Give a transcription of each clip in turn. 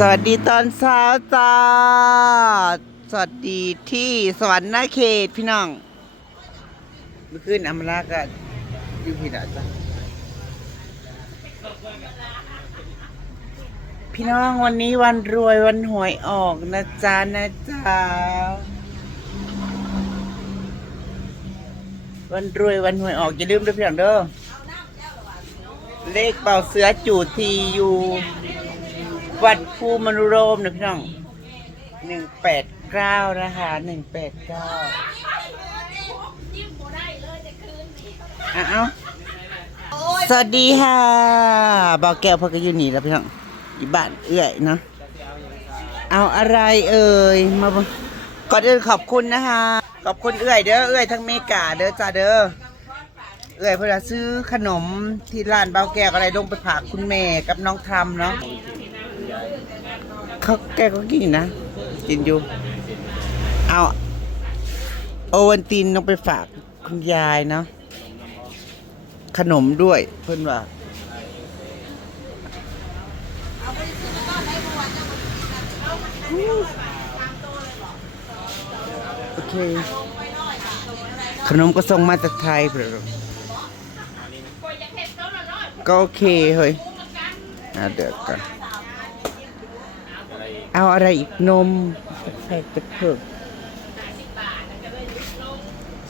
สวัสดีตอนเช้าจ้า สวัสดีที่สวรรค์นาเขตพี่น้อง เมื่อคืนอำลาก็อยู่พี่น้องจ้ะพี่น้องวันนี้วันรวยวันหวยออกนะจ๊ะนะจ๊ะวันรวยวันหวยออกอย่าลืมด้วยพี่น้องเด้อเลขเป่าเสือจูดทีอยู่ วัดภูมนุโรมนะพี่น้องหนึ่งแปดเก้านะคะหนึ่งแปดเก้าเอาสวัสดีค่ะบ่าแก้วพอก็อยู่นี่แล้วพี่น้องอีบ้านเอื้อยเนาะเอาอะไรเอ่ยมาบ่ก่อนอื่นขอบคุณนะคะ ขอบคุณเอื้อยเด้อเอื้อยทั้งเมกาเด้อจ้าเด้อเอื้อยเพื่อซื้อขนมที่ร้านเบาแก้วอะไรลงไปฝากคุณแม่กับน้องทำเนาะ เขาแกก็กินนะ กินอยู่ เอาโอวันตินต้องไปฝากคุณยายเนาะขนมด้วยเพื่อนว่าโอเค ขนมก็ส่งมาจากไทยเพื่อนก็โอเคเฮ้ยอะเดี๋ยวกัน เอาอะไรอีกนมใส่ตะเพิก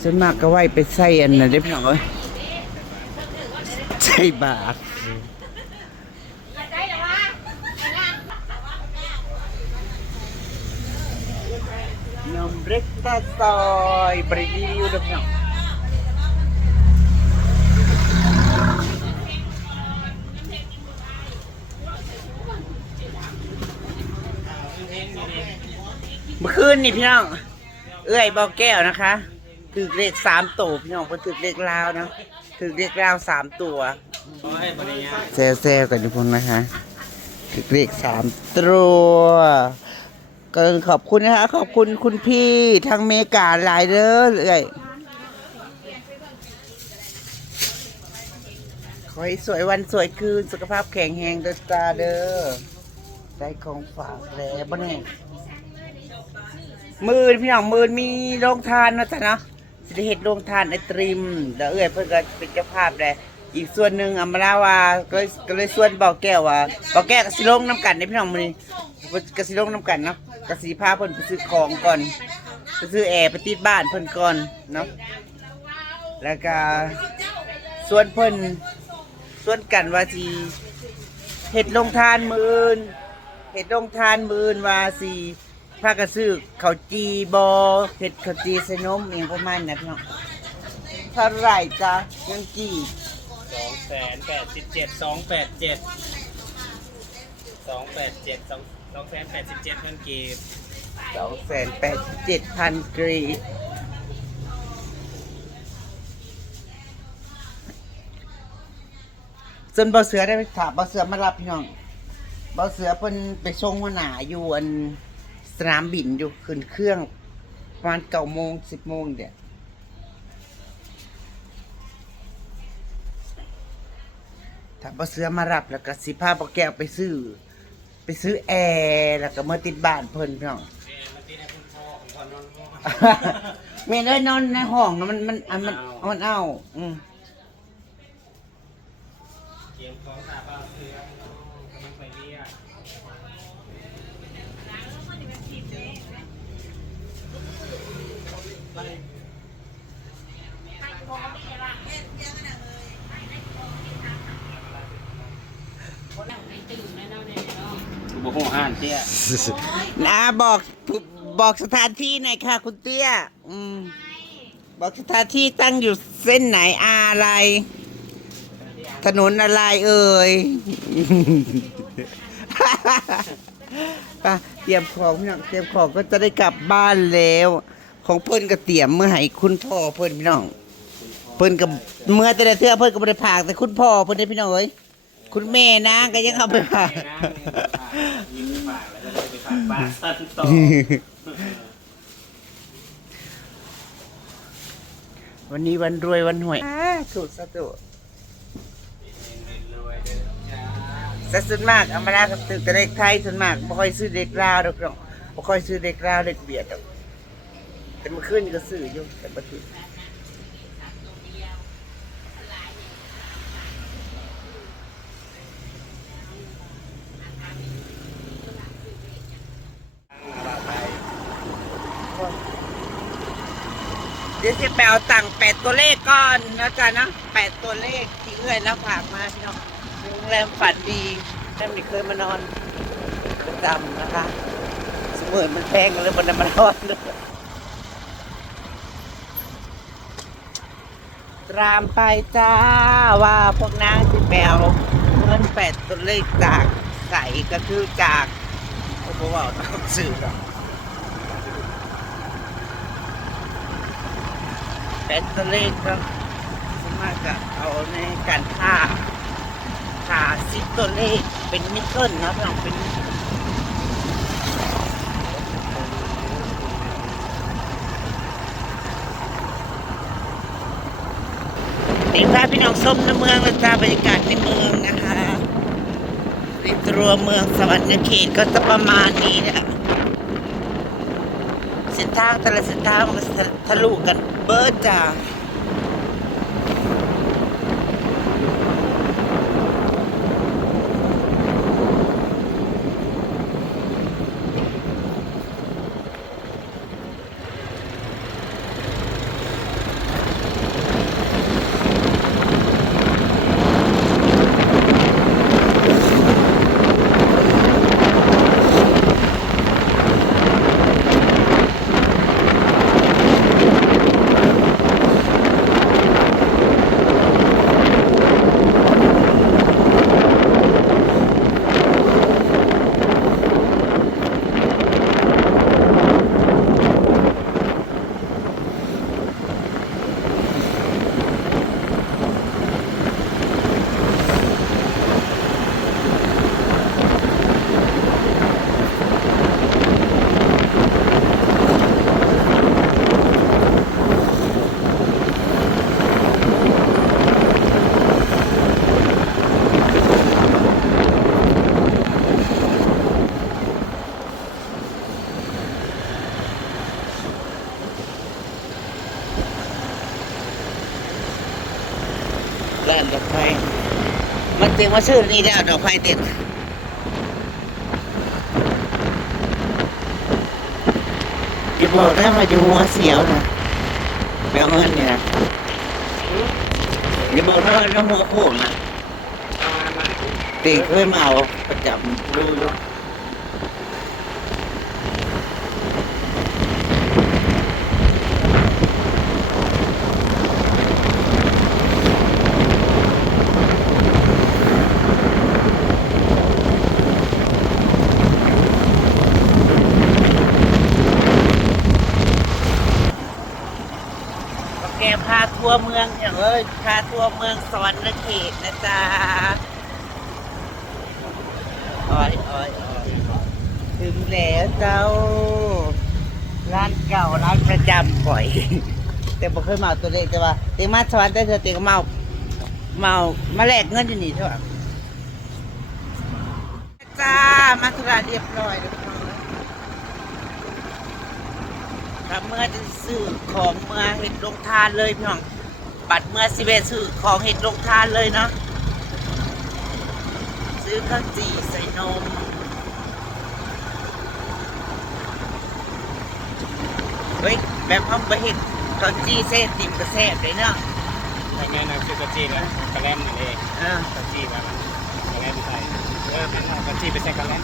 ส่วนมากก็ไว้ไปใส่อันนั้นได้พี่น้องเอ้ยใส่บาทนมเร็กตาซอยบริดีอยู่เด้อพี่น้อง คืนนี่พี่น้อง เอื้อยบอกแก้วนะคะถือเลขสามตัวพี่น้องเพิ่นถือเลขลาวนะถือเลขลาวสามตัวเซลเซลกันทุกคนนะคะถือเลขสามตัวก็ขอบคุณนะคะ ขอบคุณคุณพี่ทางเมกาหลายเด้อเอ้อยขอให้สวยวันสวยคืนสุขภาพแข็งแรงเด้อจ้าเด้อได้ของฝากแล้วบ่เนี่ย มือพี่น้องมือมีโรงทานนะจ๊ะเนาะสิเฮ็ดโรงทานไอตริมแล้วเอ้อยเพิ่อนก็เป็นเจ้าภาพแหละอีกส่วนหนึ่งอำมาลาว่าก็เลยก็เลยส่วนเบาแก้วว่าเบาแก้วก็สิลงน้ำกันในพี่น้องมื้อนี้เพิ่นก็สิลงน้ำกันเนาะก็สิพาเพิ่นไปซื้อของก่อนไปซื้อแอร์ไปติดบ้านเพิ่นก่อนเนาะแล้วก็ส่วนเพิ่นส่วนกันว่าสิเฮ็ดโรงทานมื่นเฮ็ดโรงทานมื่นว่าสิ พากระซื้อข้าวจีบอเผ็ดข้าวจีใส่นมเองประมาณนั้นพี่น้องเท่าไหร่จ๊ะยังกี่สองแสนแปดสิบเจ็ดสองแปดเจ็ดสองแปดเจ็ดสองสองแสนแปดสิบเจ็ดพันกีบสองแสนแปดสิบเจ็ดพันกรีส่วนบ่อเสือได้ไปถามบ่อเสือมารับพี่น้องบ่อเสือเพิ่นไปส่งหัวหน้าอยู่อัน สนามบินอยู่ขึ้นเครื่องประมาณเก้าโมงสิบโมงเดี๋ยวถ้าบ่อเสือมารับแล้วก็สิพาบ่อแก้วไปซื้อ ไปซื้อแอร์แล้วก็มาติดบ้านเพิ่นพี่น้องเอ้มันที่ได้คุณพ่อของคนนอนเมนเอ้ยนอนในห้องนะมันมันอันมันมันเอาอืมเตรียมของตาบ้าเสือกำลังไปเรียก บุกห้านเตี้ยนะบอกบอกสถานที่หน่อยค่ะ คุณเตี้ย อืม บอกสถานที่ตั้งอยู่เส้นไหนอะไร ถนนอะไรเอ่ย ไปเตรียมของพี่น้องเตรียมของก็จะได้กลับบ้านแล้ว ของเพิ่นก็เตรียมเมื่อให้คุณพ่อเพิ่นพี่น้อง เพิ่นกับเมื่อแต่ละเทื่อเพิ่นก็บ่ได้พากแต่คุณพ่อเพิ่นได้พี่น้องเอ้ยคุณแม่นางก็ยังเอาไปพากยิงไปฝากแล้วก็ได้ไปฝากบ้านสั้นต่อวันนี้วันรวยวันหวยถูกสะตุ แต่ส่วนมากอำมาลาก็ซื้อแต่เด็กไทยส่วนมากบ่ค่อยซื้อเด็กลาวดอกน้องบ่ค่อยซื้อเด็กลาวเด็กเบียดดอกแต่มื่อคืนก็ซื้ออยู่แต่บ่ถือเดี๋ยวจะไปเอาตังค์แปดตัวเลขก่อนนะจ๊ะนะแปดตัวเลขที่เอื้อยแล้วฝากมาพี่น้องโรงแรมฝัน ดีแม่ไม่เคยมานอนประจำนะคะสมมติมันแพงเลยมันมานอนเลยตรามไปจ้าว่าพวกนางที่แปลเงินแปดตัวเลขจากใสก็คือจากเขาบอกว่าต้องสื่อหรอกเป็นตัวเลขก็สมารถจะเอาในการค่าาซิปตัวเลขเป็นมิเกิลนะพี่น้องเป็นนี่พาพี่น้องส้มในเมืองและจ้าบรรยากาศในเมืองนะคะในตัวเมืองสวรรค์เขตก็จะประมาณนี้เนี่ยเส้นทางแต่ละเส้นทางมันก็ทะลุกันเบิร์ดจ้า ดอกไฟมันเต็มว่าชื่อนี่แล้วดอกไฟเต็มอย่าบอกได้มาอยู่หัวเสียวนะแปลเงินเนี่ยนะอย่าบอกได้ว่าหัวโค้งนะตีเคยมาเอาประจำรู้อยู่ ก็แกพา ทัวร์เมืองอย่างเอ้ยพาทัวร์เมืองสวรรค์เขตนะจ๊ะอ้อยอ้อยอ้อยถึงแล้วเจ้า ร้านเก่าร้านประจำบ่อย แต่บ่เคยเอาตัวเลขแต่ว่าเต็งมาสวรรค์แต่เธอเต็งก็เมา เมามาแลกเงินอยู่นี่เท่าไหร่จ้ามาธุระเรียบร้อยแล้วพี่น้องถ้าเมื่อจะซื้อของเมื่อเห็ดลงทานเลยพี่น้อง บัตรเมื่อสิเวซื้อของเห็ดลงทานเลยเนาะซื้อข้าวจี่ใส่นมเฮ้ยแบบเขาไปเห็ดข้าวจี่เส้นติ่มกระแซบเลยเนาะทำไงนะคือกระจีแล้วกระแลมนี่เองเออกระจีแบบกระแลมใส่เออเป็นกระจีไปใส่กระแลม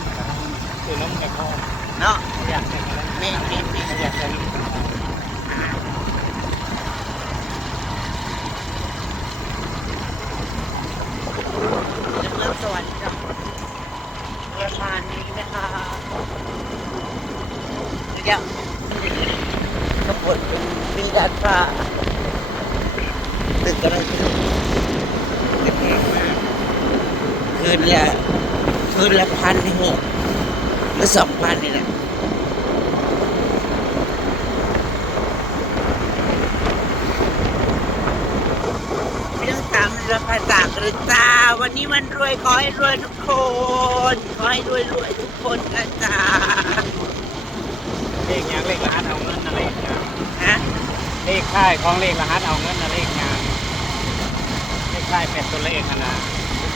คือน้ำกระพองเนาะอยากใส่กระแลมเมนเมนเมนอยากใส่ เมืองสวรรค์จ้ะประมาณนี้นะคะเดี๋ยวขบวนเป็นมีดาดฟ้าตึกอะไรไม่รู้แต่แพงมากคืนละคืน ละพันหกหรือสองพันนี่แหละไม่ต้องตามราคาต่างกันเลยจ้าวันนี้มันรวยขอให้รวยทุกคน ขอให้รวยรวยทุกคนนะจ้าเลขยังเลขรหัสเอาเงินนะเลขยังฮะเลขค่ายของเลขรหัสเอาเงินนะเลขยังเลขค่ายเป็นตัวเลขอะนะ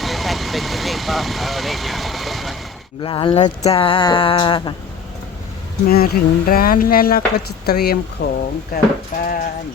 เลขเป็นเลขก็เออเลขยัง ร้านแล้วจ้า มาถึงร้านแล้วเราก็จะเตรียมของกลับบ้าน